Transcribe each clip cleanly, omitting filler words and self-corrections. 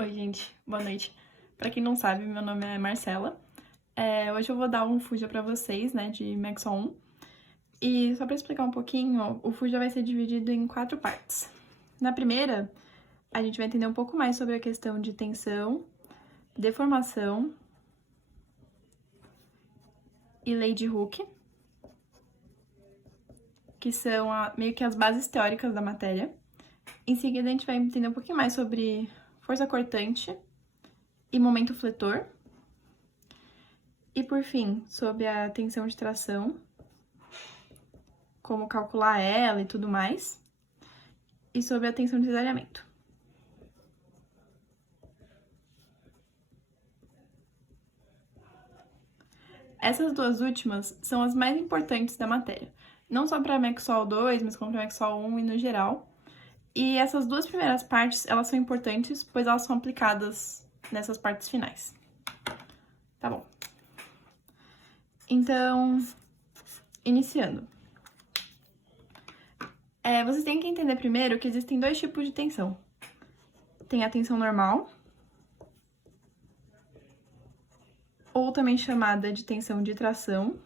Oi, gente. Boa noite. Pra quem não sabe, meu nome é Marcela. Hoje eu vou dar um Fuja pra vocês, né, de Maxwell 1. E só pra explicar um pouquinho, o Fuja vai ser dividido em 4 partes. Na primeira, a gente vai entender um pouco mais sobre a questão de tensão, deformação e lei de Hooke, que são meio que as bases teóricas da matéria. Em seguida, a gente vai entender um pouquinho mais sobre força cortante e momento fletor. E por fim, sobre a tensão de tração, como calcular ela e tudo mais, e sobre a tensão de desalhamento. Essas duas últimas são as mais importantes da matéria, não só para Maxwell 2, mas como para Maxwell 1 e no geral. E essas duas primeiras partes, elas são importantes, pois elas são aplicadas nessas partes finais. Tá bom. Então, iniciando. Vocês têm que entender primeiro que existem dois tipos de tensão. Tem a tensão normal, ou também chamada de tensão de tração,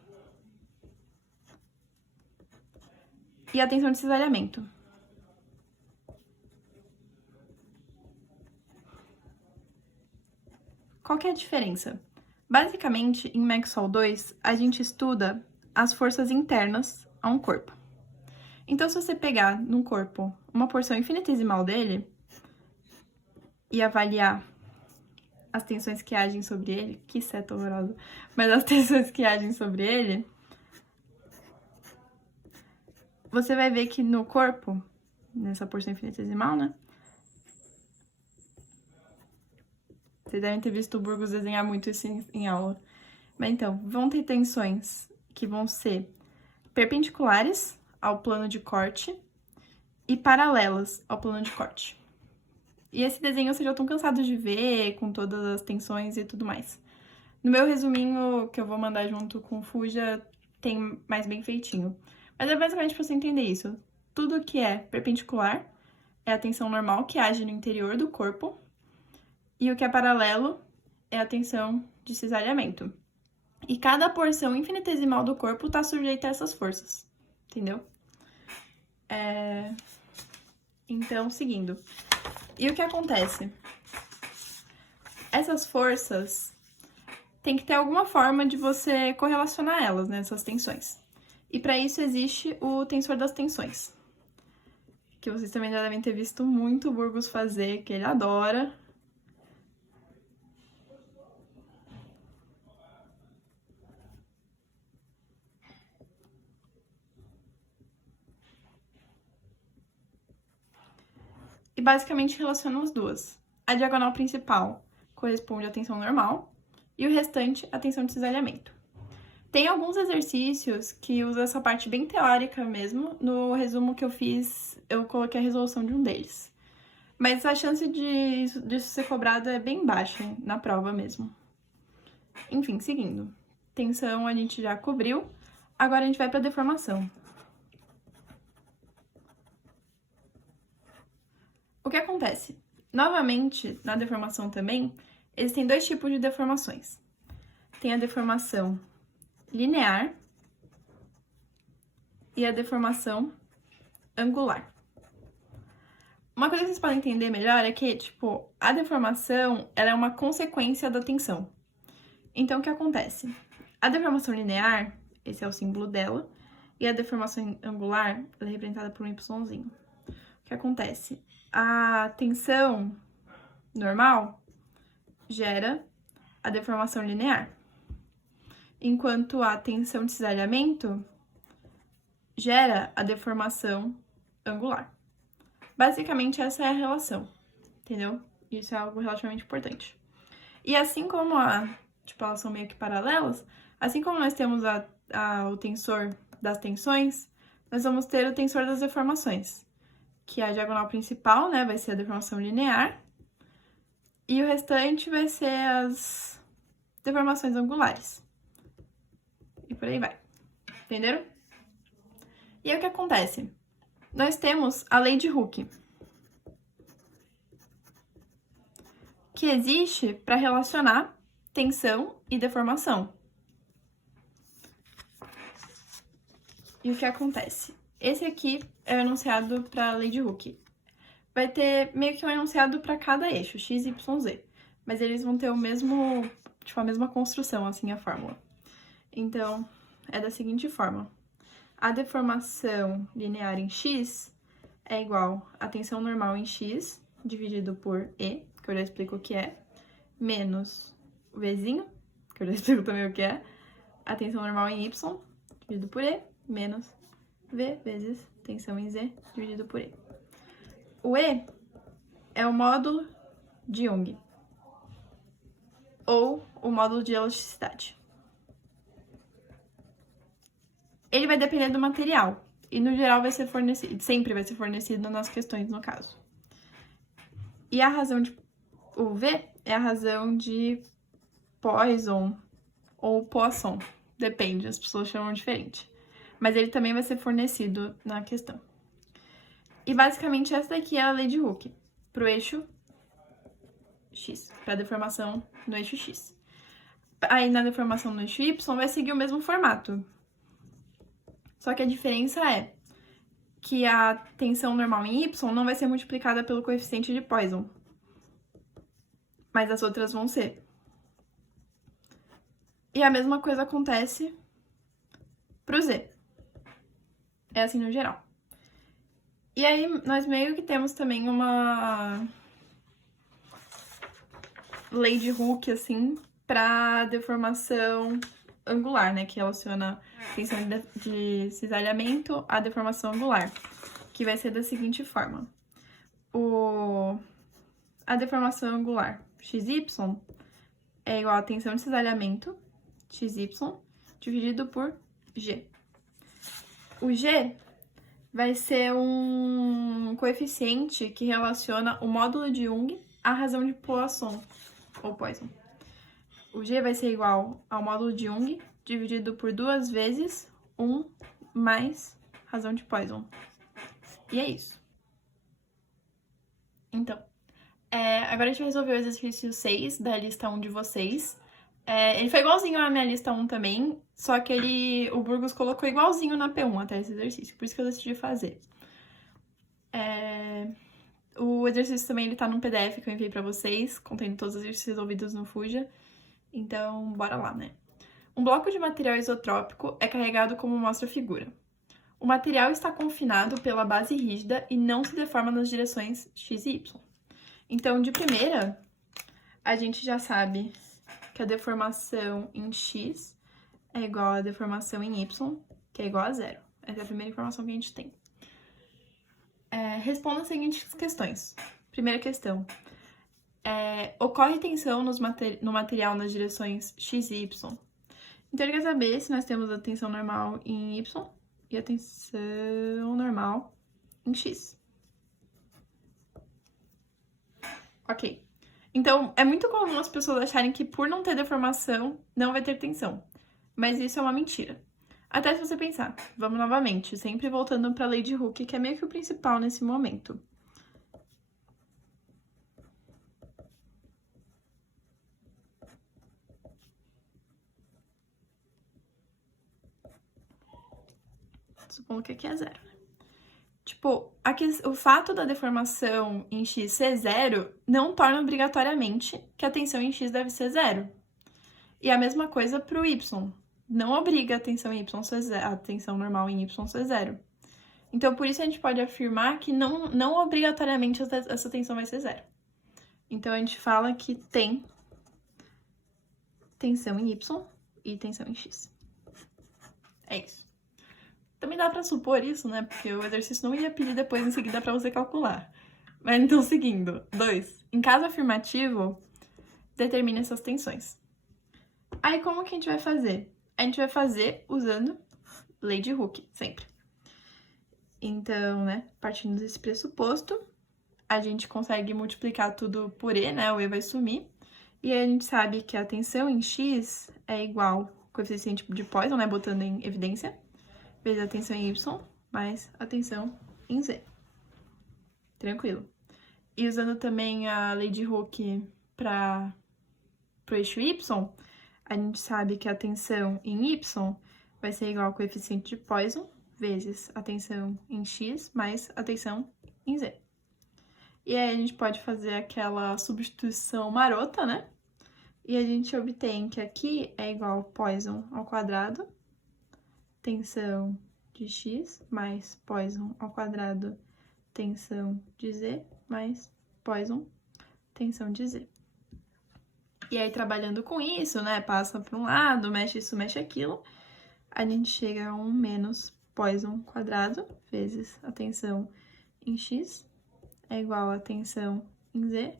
e a tensão de cisalhamento. Qual que é a diferença? Basicamente, em Maxwell 2, a gente estuda as forças internas a um corpo. Então, se você pegar num corpo uma porção infinitesimal dele e avaliar as tensões que agem sobre ele, que seta horrorosa, mas as tensões que agem sobre ele, você vai ver que no corpo, nessa porção infinitesimal, né? Vocês devem ter visto o Burgos desenhar muito isso em aula. Mas então, vão ter tensões que vão ser perpendiculares ao plano de corte e paralelas ao plano de corte. E esse desenho vocês já estão cansados de ver, com todas as tensões e tudo mais. No meu resuminho, que eu vou mandar junto com o Fuja, tem mais bem feitinho. Mas é basicamente para você entender isso. Tudo que é perpendicular é a tensão normal que age no interior do corpo, e o que é paralelo é a tensão de cisalhamento. E cada porção infinitesimal do corpo está sujeita a essas forças, entendeu? Então, seguindo. E o que acontece? Essas forças tem que ter alguma forma de você correlacionar elas, né, essas tensões. E para isso existe o tensor das tensões, que vocês também já devem ter visto muito o Burgos fazer, que ele adora. E basicamente relacionam as duas. A diagonal principal corresponde à tensão normal e o restante à tensão de cisalhamento. Tem alguns exercícios que usam essa parte bem teórica mesmo. No resumo que eu fiz, eu coloquei a resolução de um deles. Mas a chance disso ser cobrado é bem baixa na prova mesmo. Enfim, seguindo. Tensão a gente já cobriu. Agora a gente vai para deformação. O que acontece? Novamente, na deformação também, existem dois tipos de deformações. Tem a deformação linear e a deformação angular. Uma coisa que vocês podem entender melhor é que, tipo, a deformação, ela é uma consequência da tensão. Então, o que acontece? A deformação linear, esse é o símbolo dela, e a deformação angular, ela é representada por um Yzinho. O que acontece? A tensão normal gera a deformação linear, enquanto a tensão de cisalhamento gera a deformação angular. Basicamente, essa é a relação, entendeu? Isso é algo relativamente importante. E assim como elas são meio que paralelas, assim como nós temos o tensor das tensões, nós vamos ter o tensor das deformações, que a diagonal principal, né, vai ser a deformação linear, e o restante vai ser as deformações angulares. E por aí vai. Entenderam? E aí o que acontece? Nós temos a lei de Hooke, que existe para relacionar tensão e deformação. E o que acontece? Esse aqui é o enunciado para a lei de Hooke. Vai ter meio que um enunciado para cada eixo, x, y, z. Mas eles vão ter o mesmo, tipo, a mesma construção, assim, a fórmula. Então, é da seguinte forma. A deformação linear em x é igual a tensão normal em x, dividido por E, que eu já explico o que é, menos o Vzinho, que eu já explico também o que é, a tensão normal em y, dividido por E, menos V vezes tensão em Z, dividido por E. O E é o módulo de Young, ou o módulo de elasticidade. Ele vai depender do material, e no geral vai ser fornecido, sempre vai ser fornecido nas questões, no caso. E a razão de... o V é a razão de Poisson ou Poisson, depende, as pessoas chamam diferente. Mas ele também vai ser fornecido na questão. E basicamente essa daqui é a lei de Hooke, pro eixo X, para deformação no eixo X. Aí na deformação no eixo Y vai seguir o mesmo formato. Só que a diferença é que a tensão normal em Y não vai ser multiplicada pelo coeficiente de Poisson. Mas as outras vão ser. E a mesma coisa acontece pro Z. É assim no geral. E aí, nós meio que temos também uma lei de Hooke, assim, para deformação angular, né? Que relaciona a tensão de cisalhamento à deformação angular. Que vai ser da seguinte forma. A deformação angular XY é igual a tensão de cisalhamento, XY, dividido por G. O G vai ser um coeficiente que relaciona o módulo de Young à razão de Poisson, ou Poisson. O G vai ser igual ao módulo de Young dividido por 2 vezes 1 mais razão de Poisson. E é isso. Então, agora a gente vai resolver o exercício 6 da lista 1 de vocês. Ele foi igualzinho à minha lista 1 também, só que o Burgos colocou igualzinho na P1 até esse exercício, por isso que eu decidi fazer. O exercício também ele tá num PDF que eu enviei pra vocês, contendo todos os exercícios resolvidos no Fuja. Então, bora lá, né? Um bloco de material isotrópico é carregado como mostra a figura. O material está confinado pela base rígida e não se deforma nas direções x e y. Então, de primeira, a gente já sabe que a deformação em x é igual à deformação em y, que é igual a zero. Essa é a primeira informação que a gente tem. Responda as seguintes questões. Primeira questão. Ocorre tensão no material nas direções x e y? Então, ele quer saber se nós temos a tensão normal em y e a tensão normal em x. Ok. Então, é muito comum as pessoas acharem que por não ter deformação, não vai ter tensão. Mas isso é uma mentira. Até se você pensar. Vamos novamente, sempre voltando para a lei de Hooke, que é meio que o principal nesse momento. Supondo que aqui é zero, né? Tipo, o fato da deformação em x ser zero não torna obrigatoriamente que a tensão em x deve ser zero. E a mesma coisa para o y. Não obriga a tensão em y ser zero, a tensão normal em y ser zero. Então, por isso a gente pode afirmar que não obrigatoriamente essa tensão vai ser zero. Então, a gente fala que tem tensão em y e tensão em x. É isso. Também dá pra supor isso, né? Porque o exercício não ia pedir depois em seguida pra você calcular. Mas então, seguindo. 2. Em caso afirmativo, determine essas tensões. Aí, como que a gente vai fazer? A gente vai fazer usando lei de Hooke, sempre. Então, né, partindo desse pressuposto, a gente consegue multiplicar tudo por E, né? O E vai sumir. E aí a gente sabe que a tensão em x é igual ao coeficiente de Poisson, né? Botando em evidência. Vezes a tensão em y, mais a tensão em z. Tranquilo. E usando também a lei de Hooke para o eixo y, a gente sabe que a tensão em y vai ser igual ao coeficiente de Poisson vezes a tensão em x mais a tensão em z. E aí a gente pode fazer aquela substituição marota, né? E a gente obtém que aqui é igual a Poisson ao quadrado, tensão de x, mais Poisson ao quadrado, tensão de z, mais Poisson, tensão de z. E aí, trabalhando com isso, né, passa para um lado, mexe isso, mexe aquilo, a gente chega a 1 menos Poisson quadrado vezes a tensão em x é igual a tensão em z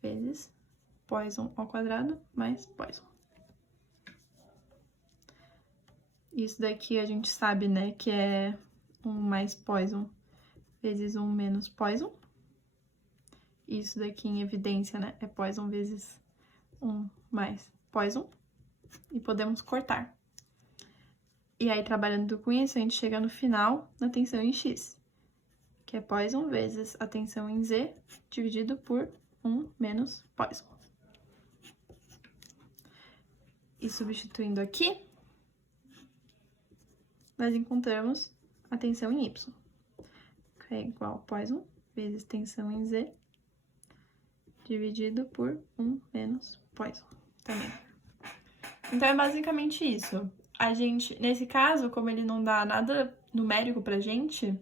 vezes Poisson ao quadrado mais Poisson. Isso daqui a gente sabe, né, que é 1 mais Poisson vezes 1 menos Poisson. Isso daqui em evidência, né, é Poisson vezes 1 mais Poisson. E podemos cortar. E aí, trabalhando com isso, a gente chega no final na tensão em x, que é Poisson vezes a tensão em z dividido por 1 menos Poisson. E substituindo aqui, nós encontramos a tensão em y, que é igual a Poisson vezes tensão em z dividido por 1 menos Poisson também. Então, é basicamente isso. A gente, nesse caso, como ele não dá nada numérico pra gente,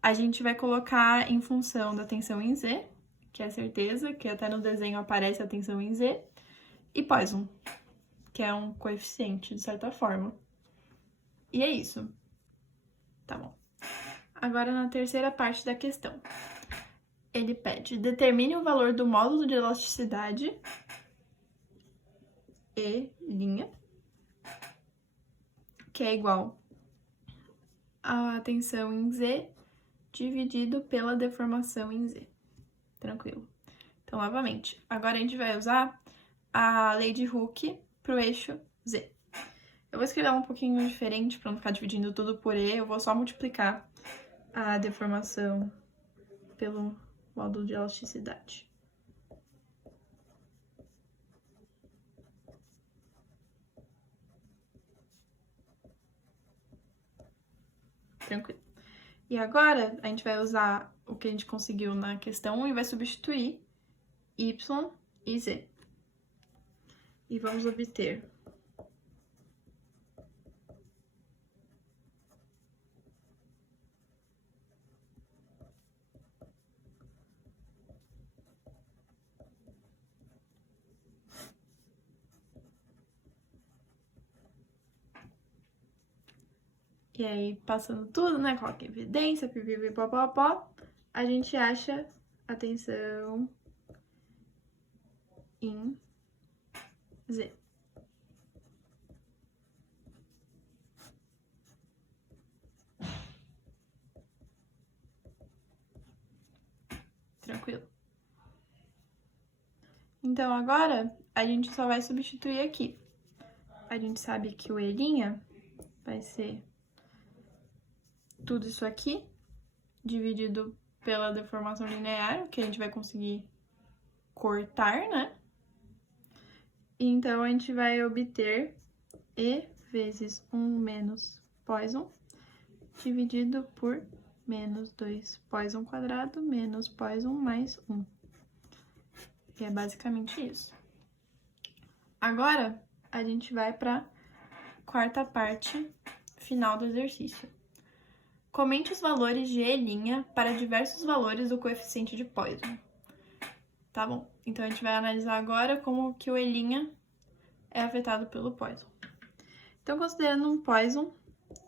a gente vai colocar em função da tensão em z, que é certeza, que até no desenho aparece a tensão em z, e Poisson, que é um coeficiente, de certa forma. E é isso. Tá bom. Agora, na terceira parte da questão. Ele pede, determine o valor do módulo de elasticidade E', que é igual a tensão em Z dividido pela deformação em Z. Tranquilo. Então, novamente, agora a gente vai usar a lei de Hooke para o eixo Z. Eu vou escrever um pouquinho diferente para não ficar dividindo tudo por E, eu vou só multiplicar a deformação pelo módulo de elasticidade. Tranquilo. E agora, a gente vai usar o que a gente conseguiu na questão 1 e vai substituir y e z. E vamos obter e aí, passando tudo, né, coloca evidência, pipipipopopó, a gente acha a tensão em Z. Tranquilo? Então, agora, a gente só vai substituir aqui. A gente sabe que o E' vai ser tudo isso aqui, dividido pela deformação linear, que a gente vai conseguir cortar, né? Então, a gente vai obter E vezes 1 menos Poisson, dividido por menos 2 Poisson quadrado, menos Poisson mais 1. Que é basicamente isso. Agora, a gente vai para a quarta parte final do exercício. Comente os valores de E' para diversos valores do coeficiente de Poisson. Tá bom, então a gente vai analisar agora como que o E' é afetado pelo Poisson. Então, considerando um Poisson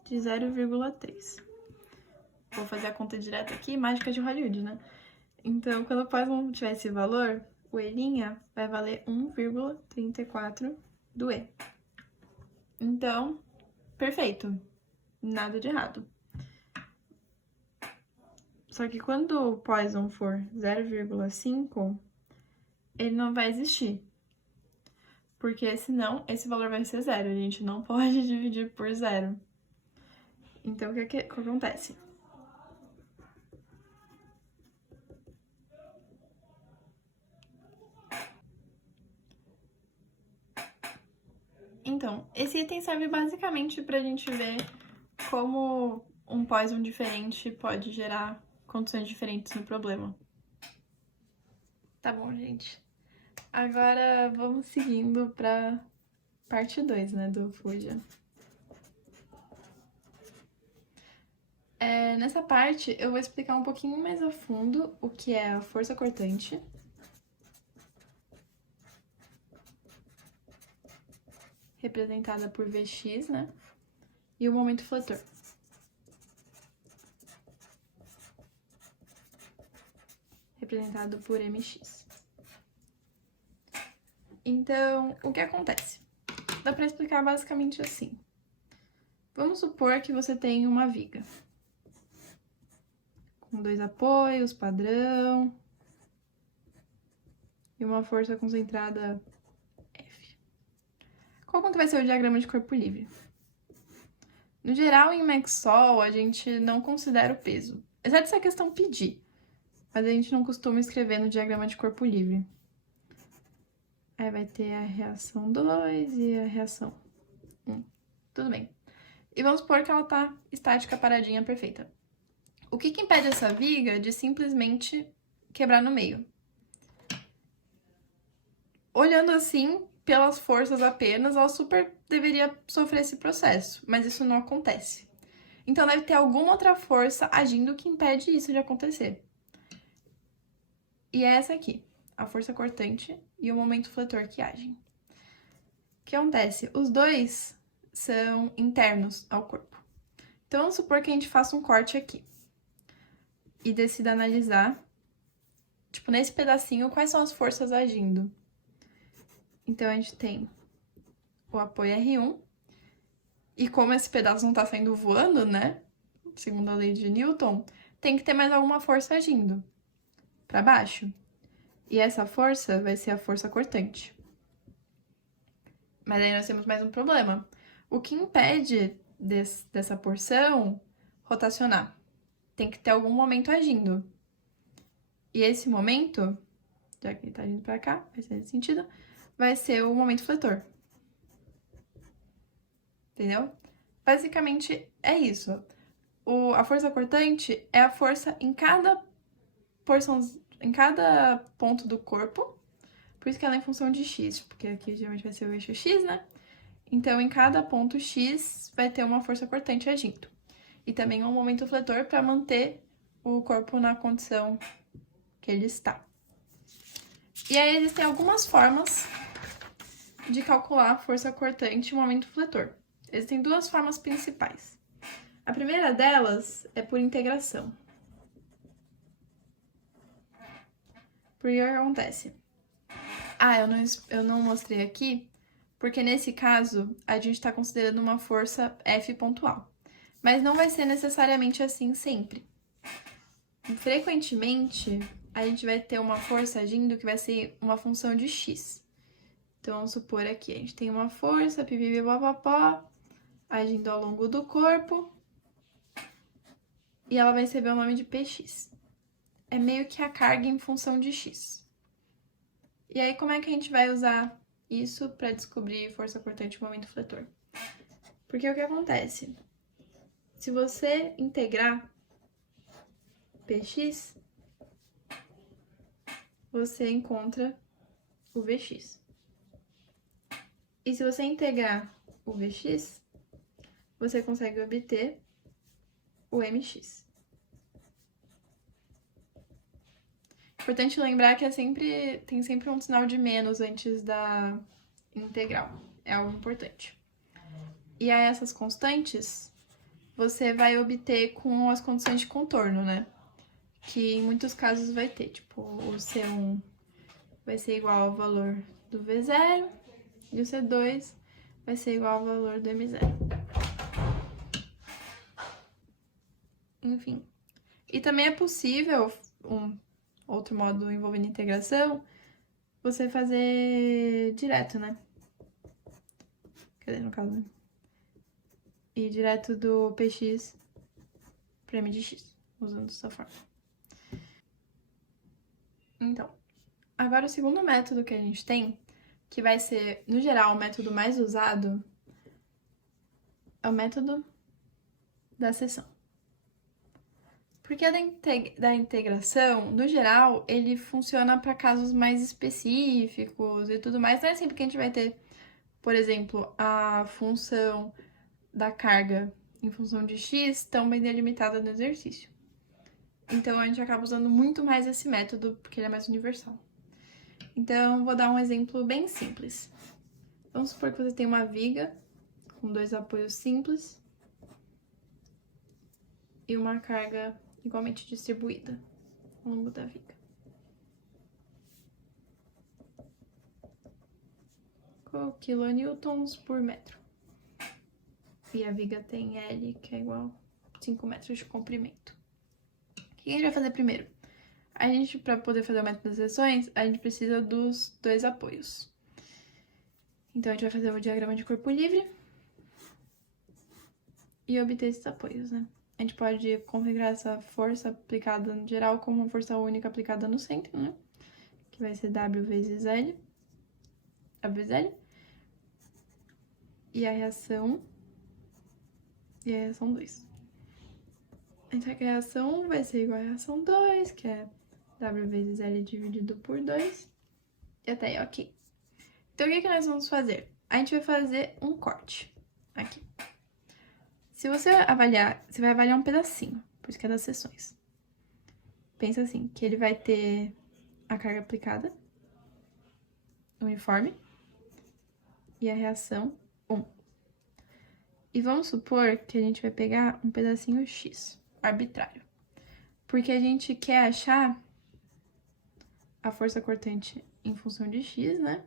de 0,3. Vou fazer a conta direta aqui, mágica de Hollywood, né? Então, quando o Poisson tiver esse valor, o E' vai valer 1,34 do E. Então, perfeito. Nada de errado. Só que quando o Poisson for 0,5, ele não vai existir. Porque senão esse valor vai ser zero. A gente não pode dividir por zero. Então, o que acontece? Então, esse item serve basicamente pra gente ver como um Poisson diferente pode gerar condições diferentes no problema. Tá bom, gente. Agora vamos seguindo pra parte 2, né, do Fuja. Nessa parte, eu vou explicar um pouquinho mais a fundo o que é a força cortante, representada por Vx, né, e o momento fletor, representado por Mx. Então, o que acontece? Dá pra explicar basicamente assim. Vamos supor que você tem uma viga com 2 apoios, padrão, e uma força concentrada F. Qual quanto vai ser o diagrama de corpo livre? No geral, em Maxwell, a gente não considera o peso, exceto se a questão pedir, mas a gente não costuma escrever no diagrama de corpo livre. Aí vai ter a reação 2 e a reação 1. Tudo bem. E vamos supor que ela tá estática, paradinha, perfeita. O que impede essa viga de simplesmente quebrar no meio? Olhando assim, pelas forças apenas, ela super deveria sofrer esse processo, mas isso não acontece. Então deve ter alguma outra força agindo que impede isso de acontecer. E é essa aqui, a força cortante e o momento fletor que agem. O que acontece? Os dois são internos ao corpo. Então vamos supor que a gente faça um corte aqui e decida analisar, tipo, nesse pedacinho, quais são as forças agindo. Então, a gente tem o apoio R1, e como esse pedaço não tá saindo voando, né, segundo a lei de Newton, tem que ter mais alguma força agindo para baixo. E essa força vai ser a força cortante. Mas aí nós temos mais um problema. O que impede dessa porção rotacionar? Tem que ter algum momento agindo. E esse momento, já que ele tá indo pra cá, vai ser nesse sentido, vai ser o momento fletor. Entendeu? Basicamente é isso. A força cortante é a força em cada porção, em cada ponto do corpo. Por isso que ela é em função de x, porque aqui geralmente vai ser o eixo x, né? Então, em cada ponto x vai ter uma força cortante agindo. E também um momento fletor para manter o corpo na condição que ele está. E aí existem algumas formas de calcular a força cortante e o momento fletor. Existem duas formas principais. A primeira delas é por integração. Por que acontece? Eu não mostrei aqui, porque nesse caso a gente está considerando uma força F pontual. Mas não vai ser necessariamente assim sempre. Frequentemente, a gente vai ter uma força agindo que vai ser uma função de x. Então, vamos supor aqui, a gente tem uma força, pipipipopopó, agindo ao longo do corpo, e ela vai receber o nome de px. É meio que a carga em função de x. E aí, como é que a gente vai usar isso para descobrir força cortante e momento fletor? Porque o que acontece? Se você integrar px, você encontra o Vx. E se você integrar o Vx, você consegue obter o Mx. Importante lembrar que tem sempre um sinal de menos antes da integral. É algo importante. E aí, essas constantes, você vai obter com as condições de contorno, né? Que em muitos casos vai ter, tipo, o C1 vai ser igual ao valor do V0 e o C2 vai ser igual ao valor do M0. Enfim. E também é possível, um outro modo envolvendo integração, você fazer direto, né? Quer dizer, no caso, ir direto do px para m de x, usando dessa forma. Então, agora o segundo método que a gente tem, que vai ser, no geral, o método mais usado, é o método da seção. Porque da integração, no geral, ele funciona para casos mais específicos e tudo mais. Não é sempre que a gente vai ter, por exemplo, a função da carga em função de x tão bem delimitada no exercício. Então, a gente acaba usando muito mais esse método, porque ele é mais universal. Então, vou dar um exemplo bem simples. Vamos supor que você tem uma viga com 2 apoios simples e uma carga igualmente distribuída ao longo da viga. Com quilonewtons por metro. E a viga tem L, que é igual a 5 metros de comprimento. O que a gente vai fazer primeiro? A gente, para poder fazer o método das seções, a gente precisa dos 2 apoios. Então, a gente vai fazer o diagrama de corpo livre e obter esses apoios, né? A gente pode configurar essa força aplicada no geral como uma força única aplicada no centro, né? Que vai ser W vezes L. W vezes L. E a reação 2. Então, a reação 1 vai ser igual à reação 2, que é W vezes L dividido por 2. E até aí, ok. Então, o que nós vamos fazer? A gente vai fazer um corte aqui. Se você avaliar, você vai avaliar um pedacinho, por isso que é das seções. Pensa assim, que ele vai ter a carga aplicada, uniforme, e a reação 1. E vamos supor que a gente vai pegar um pedacinho X, arbitrário. Porque a gente quer achar a força cortante em função de X, né?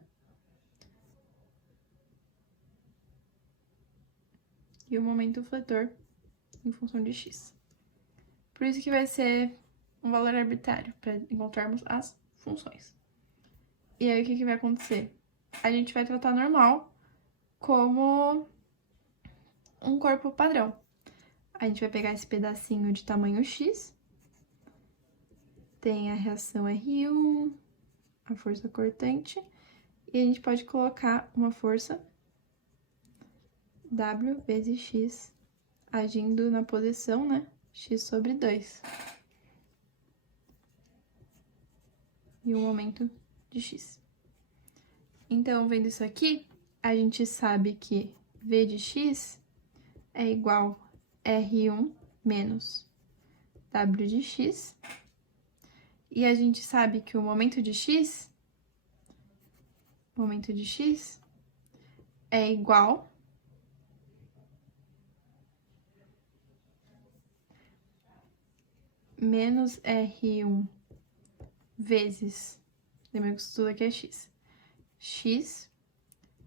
E o momento fletor em função de X. Por isso que vai ser um valor arbitrário, para encontrarmos as funções. E aí, o que vai acontecer? A gente vai tratar normal como um corpo padrão. A gente vai pegar esse pedacinho de tamanho X, tem a reação R1, a força cortante, e a gente pode colocar uma força W vezes X agindo na posição, né? X sobre 2. E um momento de X. Então, vendo isso aqui, a gente sabe que V de X é igual a R1 menos W de X. E a gente sabe que o momento de X é igual menos R1 vezes, lembra que isso tudo aqui é X, X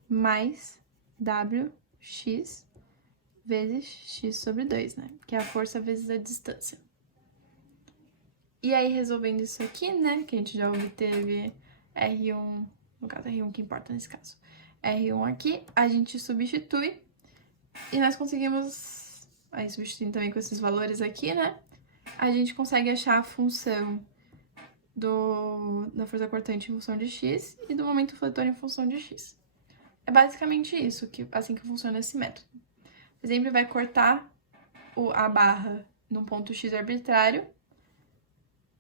mais WX vezes X sobre 2, né? Que é a força vezes a distância. E aí, resolvendo isso aqui, né? Que a gente já obteve R1, no caso R1 que importa nesse caso. R1 aqui, a gente substitui e nós conseguimos, aí substituindo também com esses valores aqui, né? A gente consegue achar a função da força cortante em função de X e do momento fletor em função de X. É basicamente isso, assim que funciona esse método. Você sempre vai cortar a barra num ponto X arbitrário,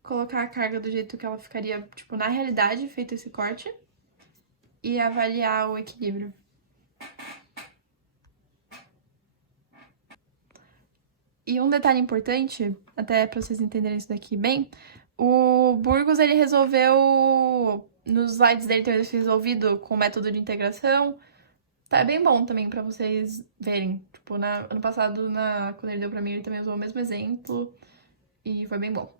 colocar a carga do jeito que ela ficaria, tipo, na realidade, feito esse corte, e avaliar o equilíbrio. E um detalhe importante, até para vocês entenderem isso daqui bem, o Burgos, ele resolveu, nos slides dele tem resolvido com o método de integração. Tá bem bom também pra vocês verem. Tipo, ano passado, quando ele deu pra mim, ele também usou o mesmo exemplo e foi bem bom.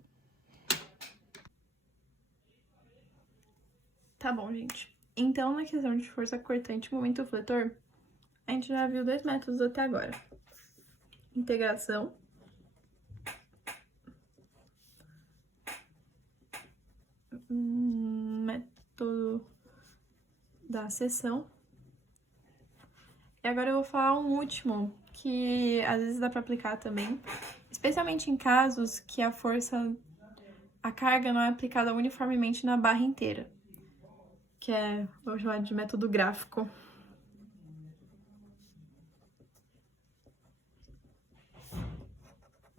Tá bom, gente. Então, na questão de força cortante e momento fletor, a gente já viu 2 métodos até agora. Integração. Método da seção. E agora eu vou falar um último, que às vezes dá pra aplicar também, especialmente em casos que a carga não é aplicada uniformemente na barra inteira, que vamos chamar de método gráfico.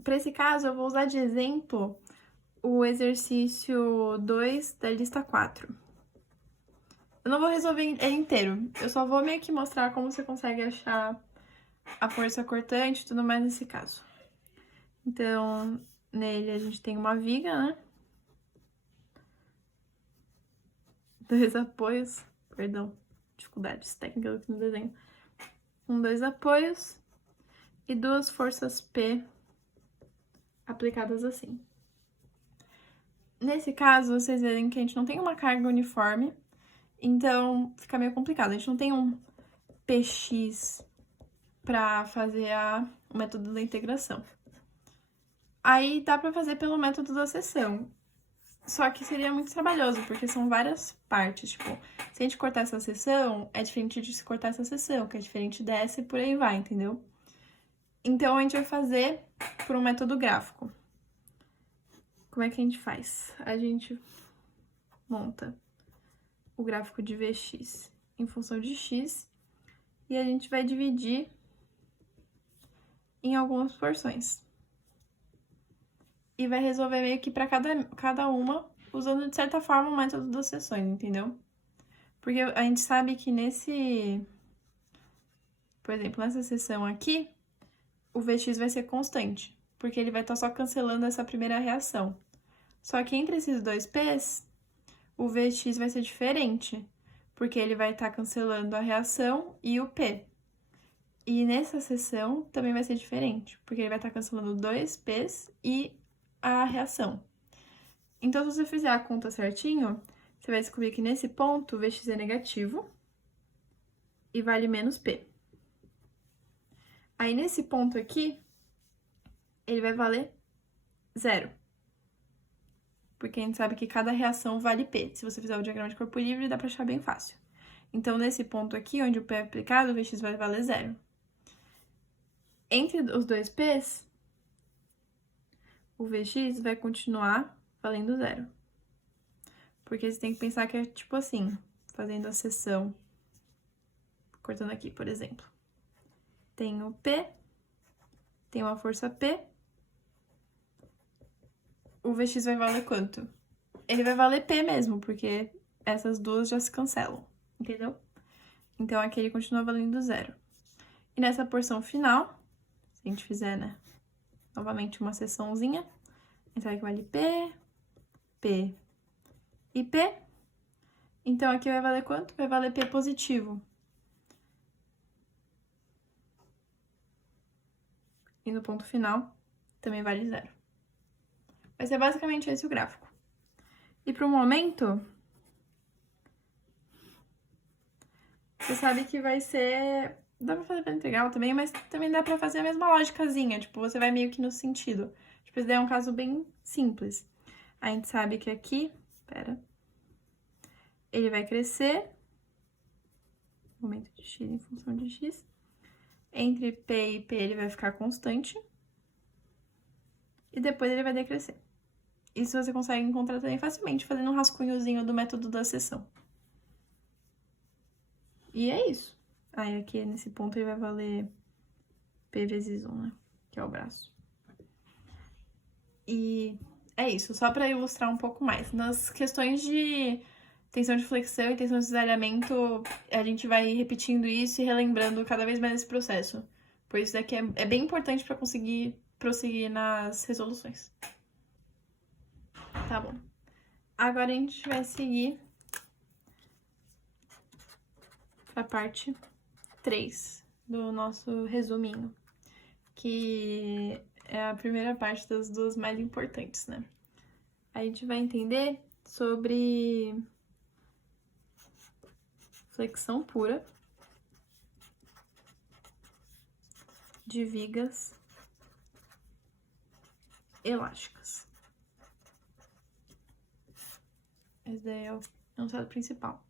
Para esse caso, eu vou usar de exemplo o exercício 2 da lista 4. Eu não vou resolver ele inteiro, eu só vou meio que mostrar como você consegue achar a força cortante e tudo mais nesse caso. Então, nele a gente tem uma viga, né? 2 apoios, perdão, dificuldades técnicas aqui no desenho. 2 apoios e 2 forças P aplicadas assim. Nesse caso, vocês verem que a gente não tem uma carga uniforme, então fica meio complicado. A gente não tem um PX para fazer o método da integração. Aí dá para fazer pelo método da seção. Só que seria muito trabalhoso, porque são várias partes. Tipo, se a gente cortar essa seção, é diferente de se cortar essa seção, que é diferente dessa e por aí vai, entendeu? Então, a gente vai fazer por um método gráfico. Como é que a gente faz? A gente monta o gráfico de Vx em função de x e a gente vai dividir em algumas porções. E vai resolver meio que para cada uma, usando de certa forma o método das seções, entendeu? Porque a gente sabe que por exemplo, nessa seção aqui, o Vx vai ser constante, porque ele vai estar só cancelando essa primeira reação. Só que entre esses dois P's, o Vx vai ser diferente, porque ele vai estar cancelando a reação e o P. E nessa seção também vai ser diferente, porque ele vai estar cancelando dois P's e a reação. Então, se você fizer a conta certinho, você vai descobrir que nesse ponto o Vx é negativo e vale menos P. Aí, nesse ponto aqui, ele vai valer 0. Porque a gente sabe que cada reação vale P. Se você fizer o diagrama de corpo livre, dá pra achar bem fácil. Então, nesse ponto aqui, onde o P é aplicado, o Vx vai valer 0. Entre os dois P's, o Vx vai continuar valendo 0. Porque você tem que pensar que é tipo assim, fazendo a seção, cortando aqui, por exemplo. Tem o P, tem uma força P, o Vx vai valer quanto? Ele vai valer P mesmo, porque essas duas já se cancelam, entendeu? Então, aqui ele continua valendo 0. E nessa porção final, se a gente fizer, né, novamente uma seçãozinha, a gente vai que vale P, P e P. Então, aqui vai valer quanto? Vai valer P positivo. E no ponto final, também vale 0. Vai ser basicamente esse o gráfico. E para o momento, você sabe que vai ser... Dá pra fazer pela integral também, mas também dá pra fazer a mesma lógicazinha. Tipo, você vai meio que no sentido. Tipo, esse daí é um caso bem simples. A gente sabe que aqui... ele vai crescer. Momento de x em função de x. Entre P e P ele vai ficar constante. E depois ele vai decrescer. Isso você consegue encontrar também facilmente, fazendo um rascunhozinho do método da seção. E é isso. Aí aqui nesse ponto ele vai valer P vezes 1, né? Que é o braço. E é isso, só para ilustrar um pouco mais. Nas questões de tensão de flexão e tensão de desalhamento, a gente vai repetindo isso e relembrando cada vez mais esse processo. Por isso daqui é bem importante para conseguir prosseguir nas resoluções. Tá bom. Agora a gente vai seguir para a parte 3 do nosso resuminho, que é a primeira parte das duas mais importantes, né? A gente vai entender sobre flexão pura de vigas elásticas. Esse daí é o enunciado principal.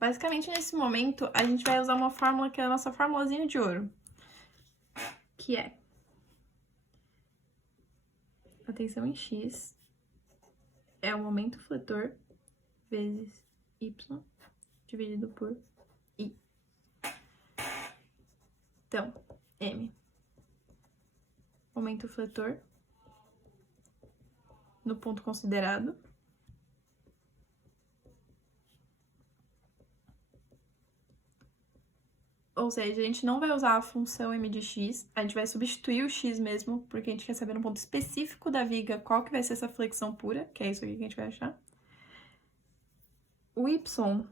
Basicamente, nesse momento, a gente vai usar uma fórmula que é a nossa formulazinha de ouro, que é a tensão em X é o momento fletor vezes Y dividido por I. Então, M, momento fletor no ponto considerado. Ou seja, a gente não vai usar a função m de x, a gente vai substituir o x mesmo, porque a gente quer saber no ponto específico da viga qual que vai ser essa flexão pura, que é isso aqui que a gente vai achar. O y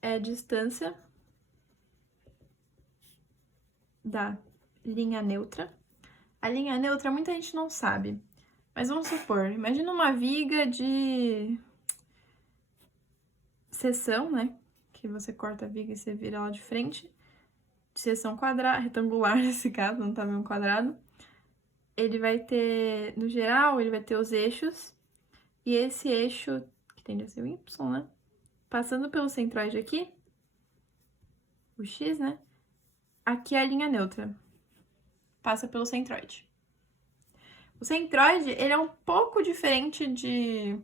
é a distância da linha neutra. A linha neutra muita gente não sabe, mas vamos supor, imagina uma viga de seção, né? Que você corta a viga e você vira ela de frente. De seção quadrada, retangular nesse caso, não tá bem um quadrado. Ele vai ter, no geral, ele vai ter os eixos. E esse eixo, que tende a ser o Y, né? Passando pelo centroide aqui, o X, né? Aqui é a linha neutra. Passa pelo centroide. O centroide, ele é um pouco diferente de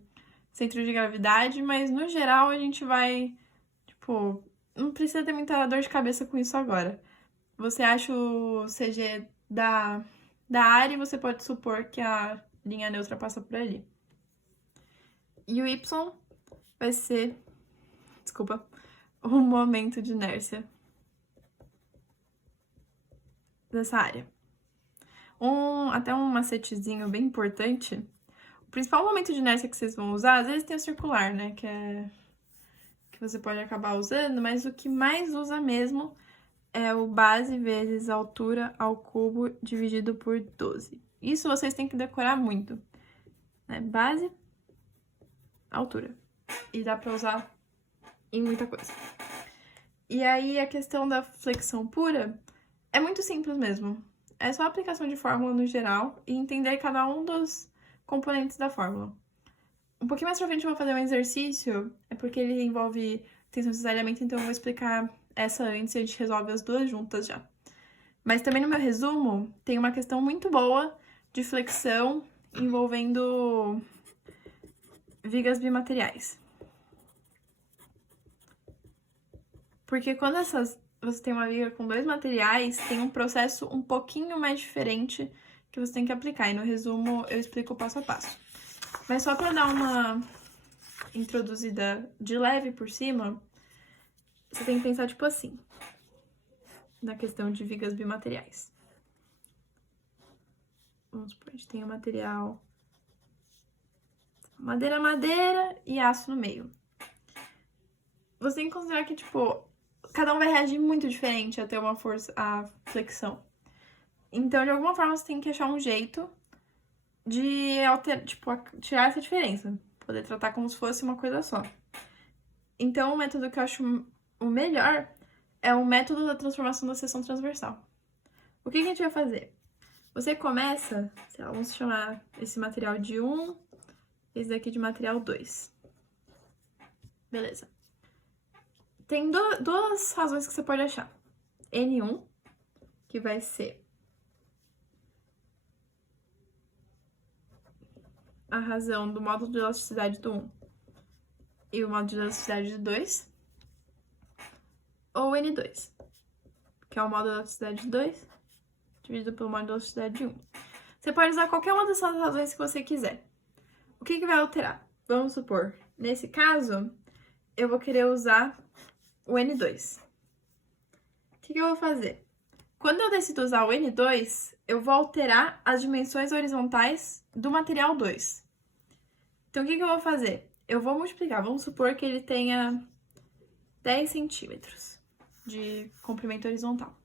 centro de gravidade, mas no geral a gente vai, tipo, não precisa ter muita dor de cabeça com isso agora. Você acha o CG da área e você pode supor que a linha neutra passa por ali. E o Y vai ser, desculpa, o momento de inércia dessa área. Até um macetezinho bem importante. O principal momento de inércia que vocês vão usar, às vezes tem o circular, né? Que você pode acabar usando, mas o que mais usa mesmo é o base vezes a altura ao cubo dividido por 12. Isso vocês têm que decorar muito, né? Base, altura. E dá pra usar em muita coisa. E aí, a questão da flexão pura é muito simples mesmo. É só aplicação de fórmula no geral e entender cada um dos componentes da fórmula. Um pouquinho mais pra frente eu vou fazer um exercício, é porque ele envolve tensão de desalhamento, então eu vou explicar essa antes e a gente resolve as duas juntas já. Mas também no meu resumo tem uma questão muito boa de flexão envolvendo vigas bimateriais. Porque quando você tem uma viga com dois materiais, tem um processo um pouquinho mais diferente que você tem que aplicar. E no resumo eu explico passo a passo. Mas só para dar uma introduzida de leve por cima, você tem que pensar tipo assim, na questão de vigas bimateriais. Vamos supor, a gente tem o material madeira e aço no meio. Você tem que considerar que, tipo, cada um vai reagir muito diferente a ter uma força, a flexão. Então, de alguma forma, você tem que achar um jeito de tirar essa diferença. Poder tratar como se fosse uma coisa só. Então, o método que eu acho o melhor é o método da transformação da seção transversal. O que a gente vai fazer? Você começa, sei lá, vamos chamar esse material de 1, esse daqui de material 2. Beleza. Tem duas razões que você pode achar. N1, que vai ser a razão do módulo de elasticidade do 1 e o módulo de elasticidade do 2. Ou N2, que é o módulo de elasticidade de 2 dividido pelo módulo de elasticidade de 1. Você pode usar qualquer uma dessas razões que você quiser. O que vai alterar? Vamos supor, nesse caso, eu vou querer usar o N2. O que eu vou fazer? Quando eu decido usar o N2, eu vou alterar as dimensões horizontais do material 2. Então, o que eu vou fazer? Eu vou multiplicar. Vamos supor que ele tenha 10 centímetros de comprimento horizontal.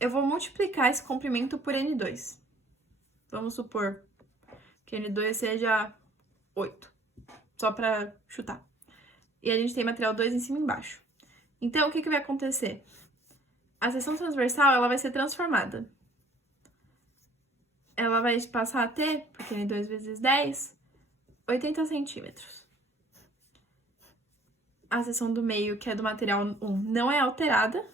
Eu vou multiplicar esse comprimento por N2. Vamos supor que N2 seja 8, só para chutar. E a gente tem material 2 em cima e embaixo. Então, o que vai acontecer? A seção transversal, ela vai ser transformada. Ela vai passar a ter, porque N2 vezes 10, 80 centímetros. A seção do meio, que é do material 1, não é alterada.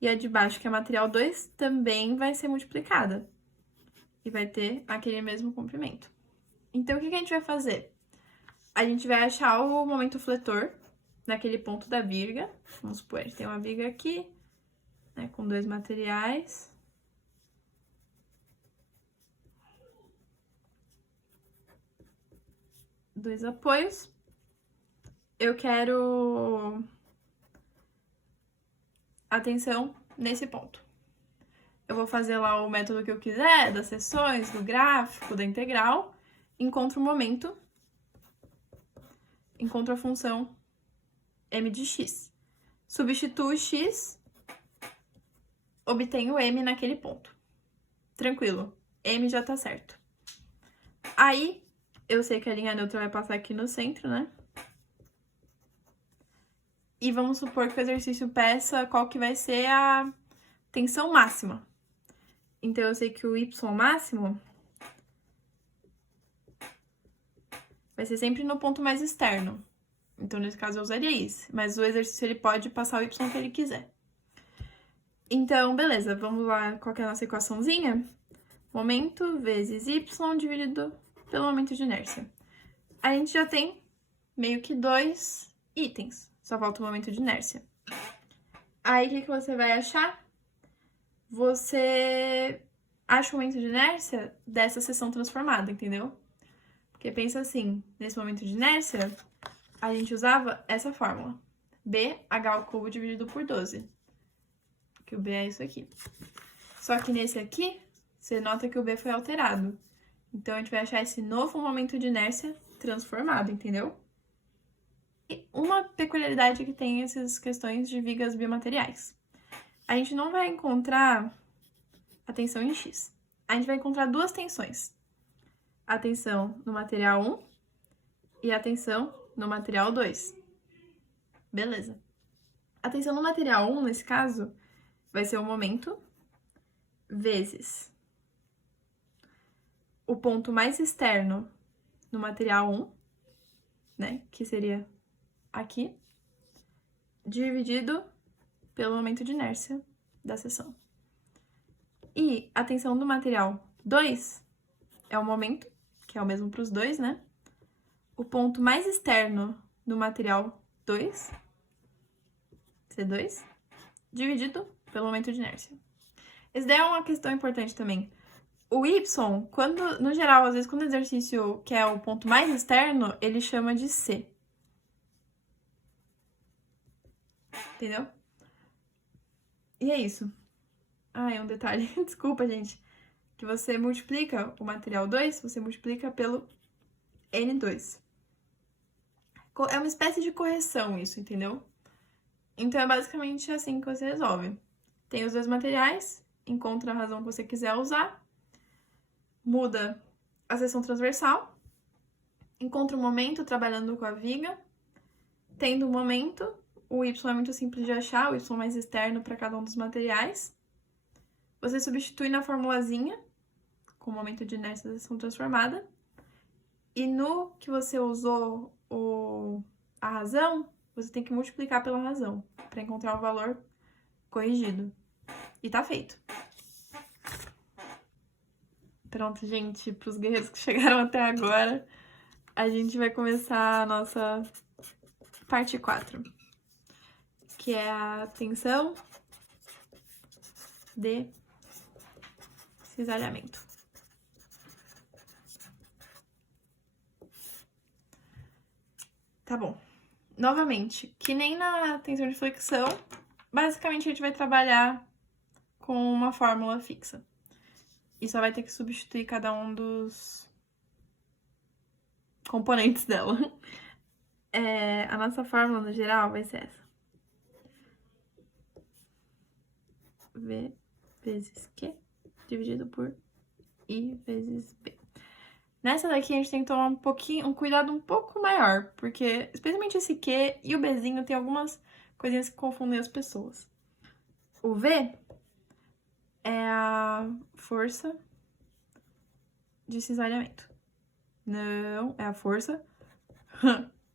E a de baixo, que é material 2, também vai ser multiplicada. E vai ter aquele mesmo comprimento. Então, o que a gente vai fazer? A gente vai achar o momento fletor naquele ponto da viga. Vamos supor, a gente tem uma viga aqui, né, com dois materiais. 2 apoios. Eu quero atenção nesse ponto. Eu vou fazer lá o método que eu quiser, das seções, do gráfico, da integral. Encontro o momento. Encontro a função m de x. Substituo o x. Obtenho m naquele ponto. Tranquilo. M já tá certo. Aí, eu sei que a linha neutra vai passar aqui no centro, né? E vamos supor que o exercício peça qual que vai ser a tensão máxima. Então, eu sei que o y máximo vai ser sempre no ponto mais externo. Então, nesse caso, eu usaria isso. Mas o exercício, ele pode passar o y que ele quiser. Então, beleza. Vamos lá. Qual que é a nossa equaçãozinha? Momento vezes y dividido pelo momento de inércia. A gente já tem meio que 2 itens. Só falta o momento de inércia. Aí, o que você vai achar? Você acha o momento de inércia dessa seção transformada, entendeu? Porque pensa assim, nesse momento de inércia, a gente usava essa fórmula. BH³ dividido por 12. Que o B é isso aqui. Só que nesse aqui, você nota que o B foi alterado. Então, a gente vai achar esse novo momento de inércia transformado, entendeu? E uma peculiaridade que tem essas questões de vigas bimateriais. A gente não vai encontrar a tensão em X. A gente vai encontrar 2 tensões. A tensão no material 1 e a tensão no material 2. Beleza. A tensão no material 1, nesse caso, vai ser o momento vezes o ponto mais externo no material 1, né, que seria aqui, dividido pelo momento de inércia da seção. E a tensão do material 2 é o momento, que é o mesmo para os dois, né? O ponto mais externo no material 2, C2, dividido pelo momento de inércia. Essa daí é uma questão importante também. O y, quando, no geral, às vezes, quando o exercício quer o ponto mais externo, ele chama de C. Entendeu? E é isso. Ah, é um detalhe. Desculpa, gente. Que você multiplica o material 2, você multiplica pelo N2. É uma espécie de correção isso, entendeu? Então, é basicamente assim que você resolve. Tem os 2 materiais, encontra a razão que você quiser usar, muda a seção transversal, encontra o momento trabalhando com a viga, tendo o momento, o y é muito simples de achar, o y mais externo para cada um dos materiais. Você substitui na formulazinha, com o momento de inércia da seção transformada, e no que você usou a razão, você tem que multiplicar pela razão, para encontrar o valor corrigido. E tá feito. Pronto, gente, para os guerreiros que chegaram até agora, a gente vai começar a nossa parte 4, que é a tensão de cisalhamento. Tá bom. Novamente, que nem na tensão de flexão, basicamente a gente vai trabalhar com uma fórmula fixa. E só vai ter que substituir cada um dos componentes dela. A nossa fórmula, no geral, vai ser essa. V vezes Q dividido por I vezes B. Nessa daqui, a gente tem que tomar um cuidado um pouco maior, porque especialmente esse Q e o Bzinho tem algumas coisinhas que confundem as pessoas. O V é a força de cisalhamento. Não, é a força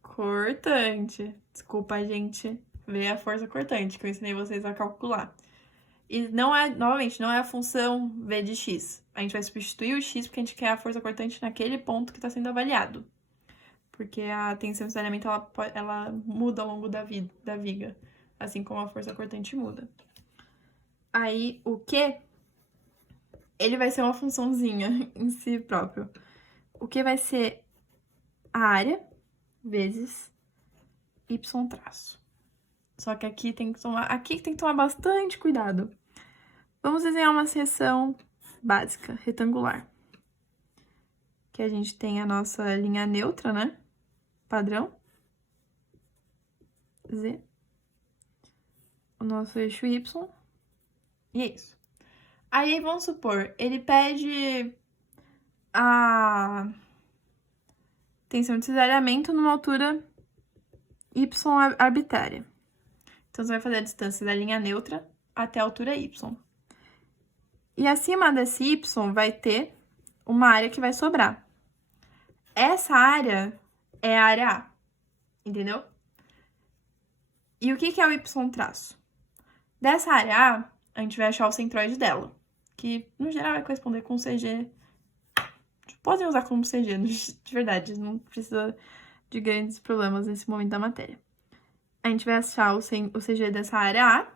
cortante. Desculpa, gente. V é a força cortante, que eu ensinei vocês a calcular. E não é, novamente, não é a função V de x. A gente vai substituir o x porque a gente quer a força cortante naquele ponto que está sendo avaliado. Porque a tensão de cisalhamento, ela muda ao longo da viga, assim como a força cortante muda. Aí, o Q, ele vai ser uma funçãozinha em si próprio. O Q vai ser a área vezes y traço. Só que aqui tem que tomar bastante cuidado. Vamos desenhar uma seção básica, retangular. Que a gente tem a nossa linha neutra, né? Padrão. Z. O nosso eixo Y. E é isso. Aí, vamos supor, ele pede a tensão de cisalhamento numa altura y arbitrária. Então, você vai fazer a distância da linha neutra até a altura y. E acima desse y vai ter uma área que vai sobrar. Essa área é a área A, entendeu? E o que é o y traço? Dessa área A gente vai achar o centroide dela, que no geral vai corresponder com o CG. Podem usar como CG, de verdade, não precisa de grandes problemas nesse momento da matéria. A gente vai achar o CG dessa área A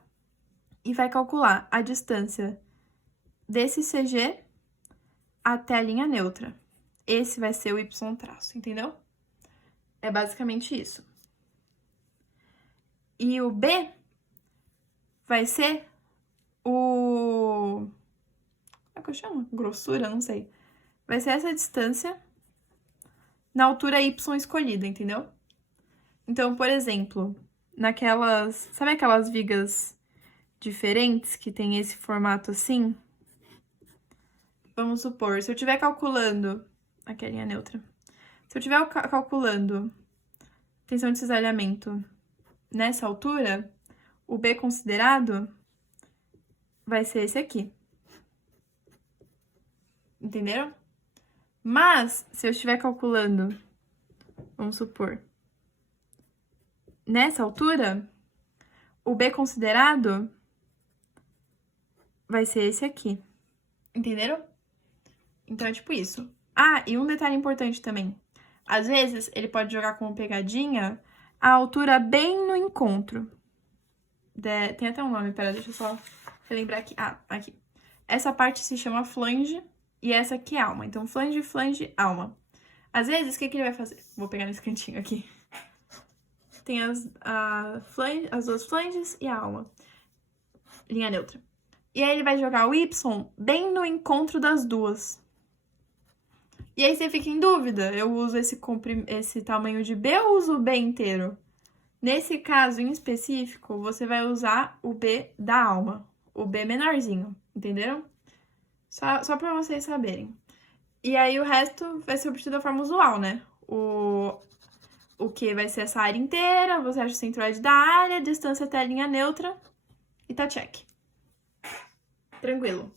e vai calcular a distância desse CG até a linha neutra. Esse vai ser o y traço, entendeu? É basicamente isso. E o B vai ser como é que eu chamo? Grossura? Não sei. Vai ser essa distância na altura y escolhida, entendeu? Então, por exemplo, sabe aquelas vigas diferentes que tem esse formato assim? Vamos supor, se eu estiver calculando... Aqui é a linha neutra. Se eu estiver calculando tensão de cisalhamento nessa altura, o B considerado vai ser esse aqui. Entenderam? Mas, se eu estiver calculando, vamos supor, nessa altura, o B considerado vai ser esse aqui. Entenderam? Então, é tipo isso. Ah, e um detalhe importante também. Às vezes, ele pode jogar como pegadinha a altura bem no encontro. Tem até um nome, pera, deixa eu só relembrar aqui. Ah, aqui. Essa parte se chama flange e essa aqui é alma. Então, flange, flange, alma. Às vezes, o que ele vai fazer? Vou pegar nesse cantinho aqui. Tem as duas flanges e a alma. Linha neutra. E aí, ele vai jogar o Y bem no encontro das duas. E aí, você fica em dúvida. Eu uso esse tamanho de B ou uso o B inteiro? Nesse caso em específico, você vai usar o B da alma. O B menorzinho, entenderam? Só pra vocês saberem. E aí, o resto vai ser obtido da forma usual, né? O que vai ser essa área inteira, você acha o centroide da área, distância até a linha neutra e tá check. Tranquilo.